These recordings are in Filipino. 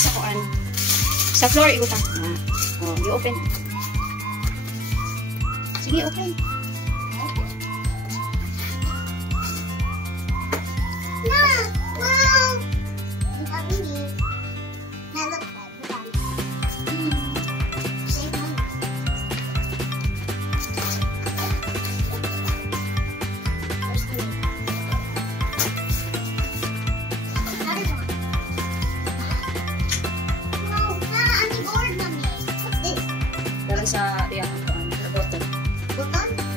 sa kuan. Sa floor ibutang. Oh, you open. Sige, open. Sa yang bottom.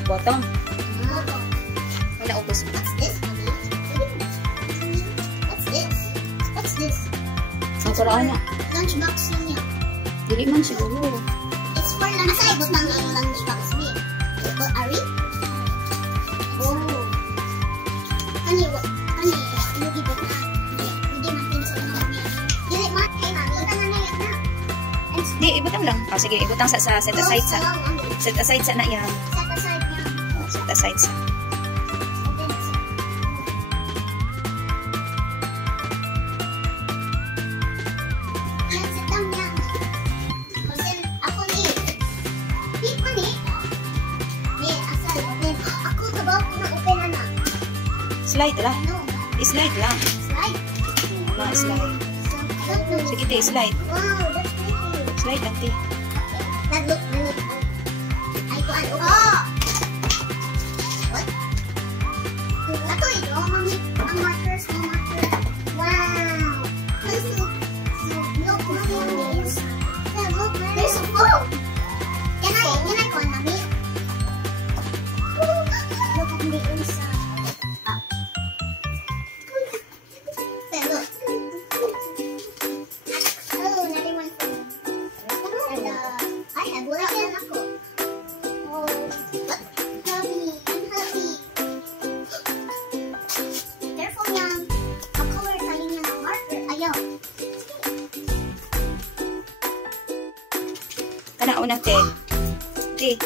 Bottom? May naubos. What's this? What's this? What's this? Ang turaan na. Lunchbox niya. Dili man siguro. It's for lunch. Asa ibutang ang lunchbox niya? Ito, Ari? Oh. Ano yung ibut na? Hindi natin sa inyo niya. Dili man, hey mami, ito na yan na. Di, ibutang lang. Oh, sige, ibutang sa set aside sa. Set aside sa na yan. Set aside niya. Oh, set aside sa. Yan, set down niya. Kasi ako ni. Pick mo ni. Ni, asal, open. Ako, kabaw ko na open na na. Slide lang. Ano? Slide lang. Slide. Mga slide. Sige, te, slide. Wow, that's pretty. Slide lang, te. Nag-look. Ay, kuan. Oh! What? Ato ito, mami. Ang markers, ang marker. Wow! Look, mami. Look, there's a phone! Can I call mami? Look at the inside. Look. Oh, another one. And, I have wala yan ako. Oh, happy. I'm happy. Careful yan. Ang color tayo niya ng marker. Ayaw. Kana una, te. Te.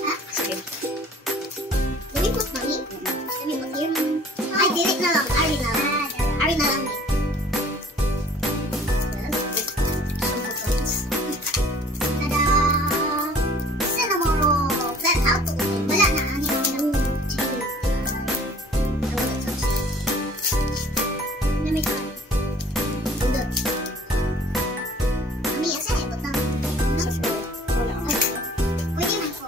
Ha? Sige. Lumipot, mami? Lumipot here. Ay, direct na lang. Ari na lang. Ari na lang. Tada! Cinnamon roll. That's how to open. Wala na. Ano yung Lamig ka. Udot. Mami, asa ay butang? Wala. Pwede man ko.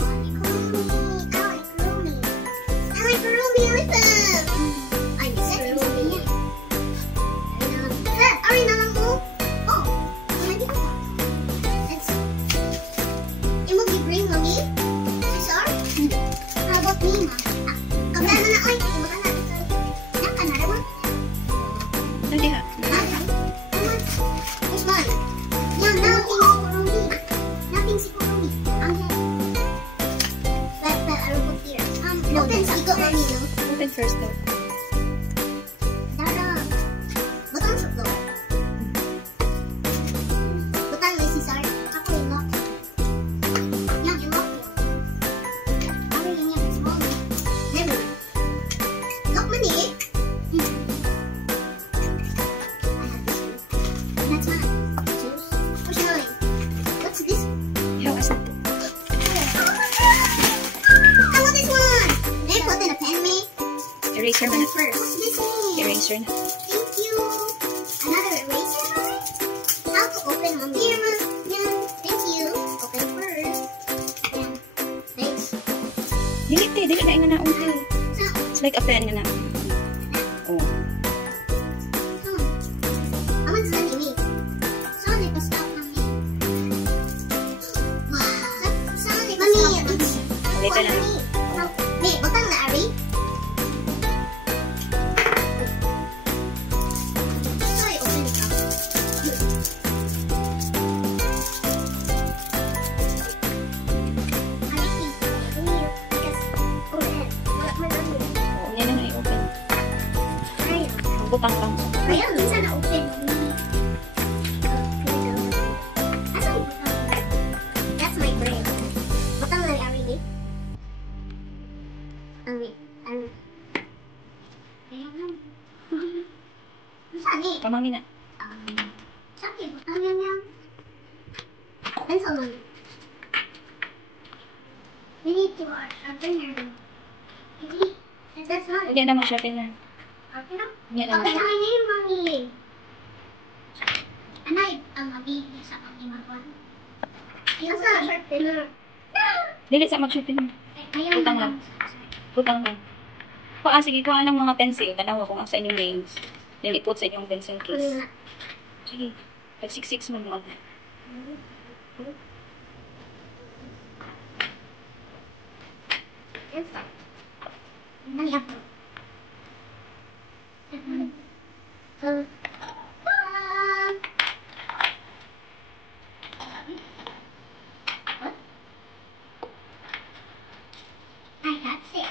Kurumi. Ay, kurumi ulit. Ay, isa kurumi niya. Ari na lang ko. Oh, hindi ko pa. Let's imo gi-bring mami? Sir? How about me, ma? Kamera na, oy. Imo ka na. Naka na, Ramon? Hindi ha. Which one? Yan, nothing si kurumi. Nothing si kurumi. But I will put here. Open sa iko, mami, no? Open first though. Dara. Butang sa floor. Butang may sisar. Ako yung lock. Yan, yung lock yun. Ako yung yan. Small. Never. Lock man eh. I have this one. That's mine. Choose. What's mine? What's this? How is it? I want this one. May put in a pen, me. Eraser man. First. What's this one? Eraser na. Thank you. Another eraser, mommy? How to open, mommy? Here, mom. Yeah. Thank you. Open first. Yeah. Thanks. Dili, te. Dili na nga na. So, It's like a pen nga na. Oh. aman sa nini. Saan ay pa-stop, mommy? Wow. Saan ay pa-stop? Dito na lang. May, butang na, Ari? Sorry, open it up. Oo, yan na i-open. Butang lang. Ayun, minsan na-open. Asan yung butang? That's my brain. Butang na Ari, eh? Saan eh? Pamangin na. Saan yung butang yan pencil man. We need to sharpen your that's not. Hindi naman sharpen na. Okay na? Hindi naman. Okay, I name mommy. Anay, ang mabibig sa pag-imagon. Yung sa sharpener. Dili sa mag-sharpen na. Ayaw Butang lang. Butang lang. Sige, kuha ng mga pencil. Tanawa kung asa inyong names. Then ipot sa inyong pencil case. Sige. Pag-6-6 mo mo. I got 6.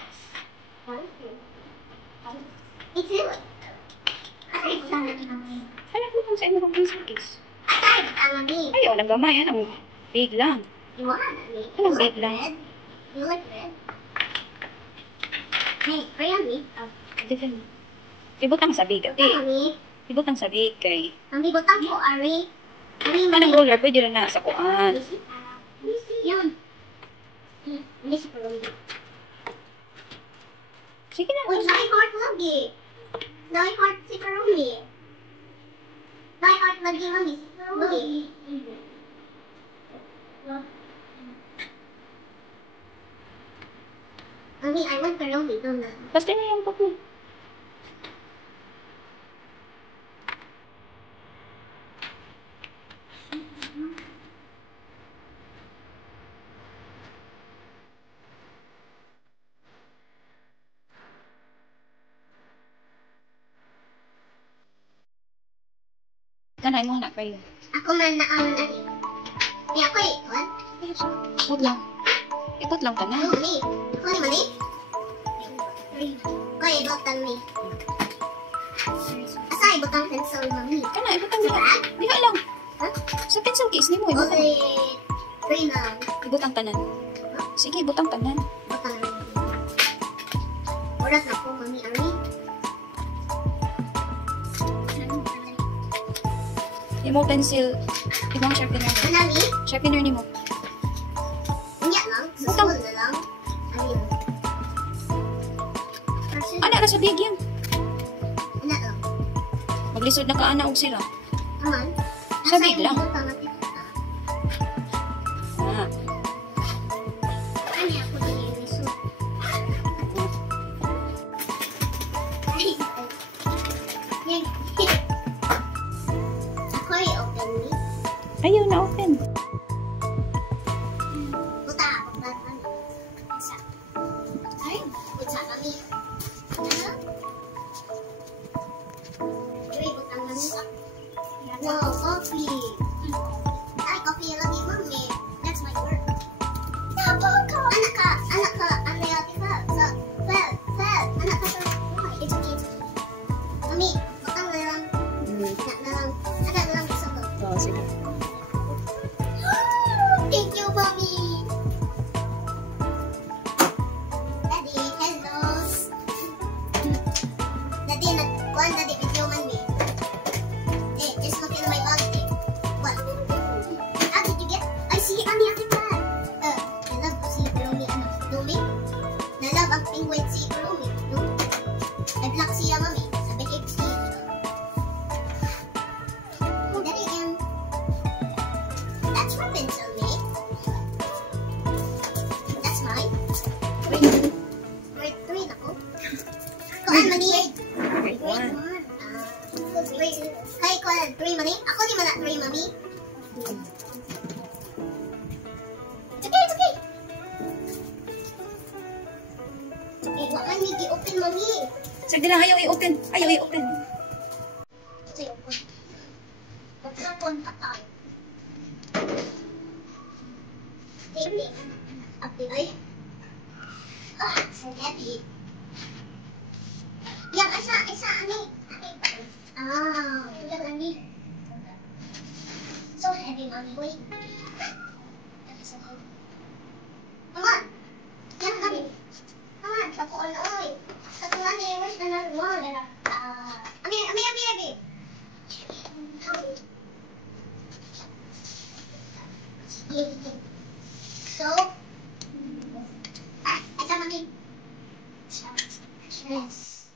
It's you. Hala ko kung sa inyong pencil case. Mami. Ayaw, naggamay. Anong big lang. You want me? Anong big lang? You like red? Hey, pray on me. Different. Ibutang sa big. Pray on me. Ibutang sa big kay. Mami, butang ko, Ari. Ari, Anong roller? Pwede rin na sa kuan. Yun. Miss Pearly. Sige na. Uy, na-heart lagi. Na-heart si Pearly. Na-heart lagi, Mami. Si Pearly. Mami, I want Pearly. Don't know. Basta na yung book mo. Tanay mo na kayo. Ako man na ang ani. Ni ako ikon. Ipot lang. Ipot lang ka na. Mami. Ako ni Mami. Ko ibutang ni. Asa ibutang pencil, Mami? Kana, ibutang Sa na. bag? Diha lang. Huh? Sa pencil case ni mo, ibutang. Only three na. Ibutang tanan. Sige, ibutang tanan. Butang ni. Oras na po, Mami. Ari. Yung pencil, ibang sharpener mo. Mami? Sharpener ni mo. Unya lang. Sa Butang. school na lang. Ayun. Ana ra sa big yan. Unya lang. Maglisod na ka ana og sila. Aman. Sa big lang. Butang at ita. Ah. Ani ako din yung iso. Ay. Yan. Ako i-open ni. Ayaw na open. Buta ako ba ano? Isa. Ay, buta kami. Ano? Uy, butang kami. No, coffee. Ay, coffee lagi, Mami. That's my work. Anak ka, ano yata ka? Sa, fel. Anak ka sa, it's okay. Mami, butang na lang. Ada na lang sa ko. Oo, sige. Thank you, Mommy. Daddy, hello. Daddy, nagkuhan daddy video man me. Eh, just look in my bag. Eh. What? How did you get? I see, Ami, I think that. I love to see Kurumi, ano, Lumi. Na-love ang penguin si Kurumi. No? Nag-lock siya, Mami. Sabi kay si Daddy, that's my pencil, mate. That's mine. Grade 3 na ko. Kuan mani. Grade 1. Wait. Kay kuan 3 mani. Ako di man na 3, Mami. It's okay, it's okay. Okay, wala ni gi-open, Mami. Sige lang, ayaw i-open. Ayaw i-open. Ito yung open. Magkakon pa tayo. Baby. Update ay. Ah, so heavy. Yang isa ani. Ah, yang ani. So heavy, Mommy. Wait. That's so heavy. Come on. Yang kami. Come on, sa koon oy. Sa koon ani, where's the another one? Ami. So, asa mami? Yes.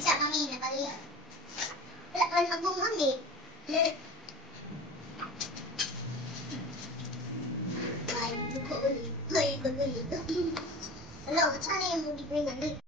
Isa mami, napali. Wala ka lang akong mami. Ay, ko ulit. Ay, ko ulit. Hello, saan yung movie ko yung